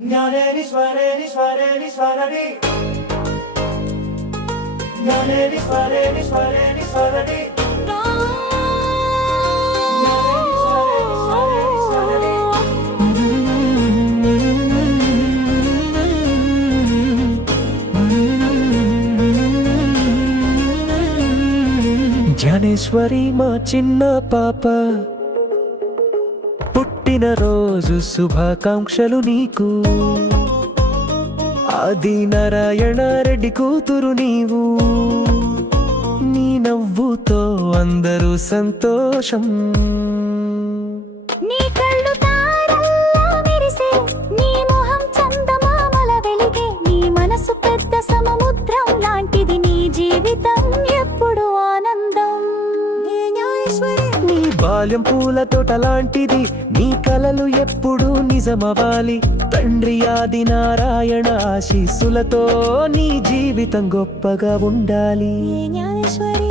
జ్ఞానేశ్వరేశ్వరేశ్వరేశ్వరడి జ్ఞానేశ్వరేశ్వరేశ్వరేశ్వరడి జ్ఞానేశ్వరి మా చిన్న పాప పుట్టినరోజు శుభాకాంక్షలు నీకు. ఆది నారాయణ రెడ్డి కూతురు నీవు. నీ నవ్వుతో అందరూ సంతోషం. నీ కళ్ళు తారల్లా మెరిసే, నీ మొహం చందమామల వెలిగే, నీ మనసు పెద్ద సముద్రం లాంటిది, నీ జీవితం ఎప్పుడు ఆనందం. నీ బాల్యం పూల తోట లాంటిది, నీ కలలు ఎప్పుడు నిజమవాలి. తండ్రి ఆది నారాయణ ఆశీస్సులతో నీ జీవితం గొప్పగా ఉండాలి. జ్ఞానేశ్వరి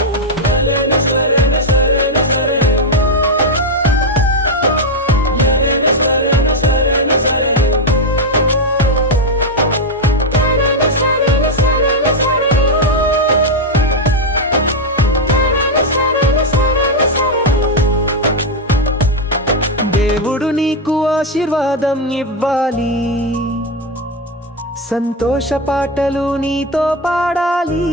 దేవుడు నీకు ఆశీర్వాదం ఇవ్వాలి. సంతోష పాటలు నీతో పాడాలి.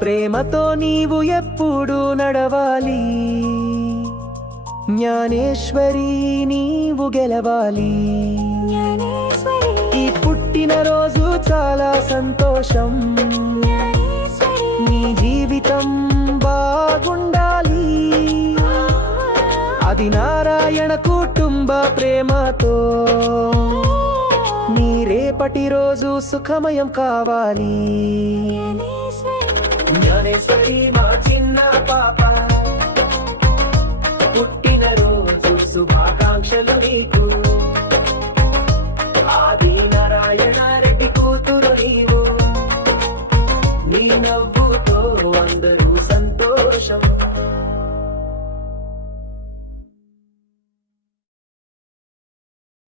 ప్రేమతో నీవు ఎప్పుడు నడవాలి. జ్ఞానేశ్వరి నీవు గెలవాలి. జ్ఞానేశ్వరి ఈ పుట్టినరోజు చాలా సంతోషం. నీ జీవితం బాగుండాలి. ఆది నారాయణ కుటుంబ ప్రేమతో నీ రేపటి రోజు సుఖమయం కావాలి. జ్ఞానేశ్వరి మా చిన్న పాప పుట్టినరోజు శుభాకాంక్షలు నీకు. ఆది నారాయణ రెడ్డి కూతురు నీవు. నీ నవ్వుతో అందరూ సంతోషం.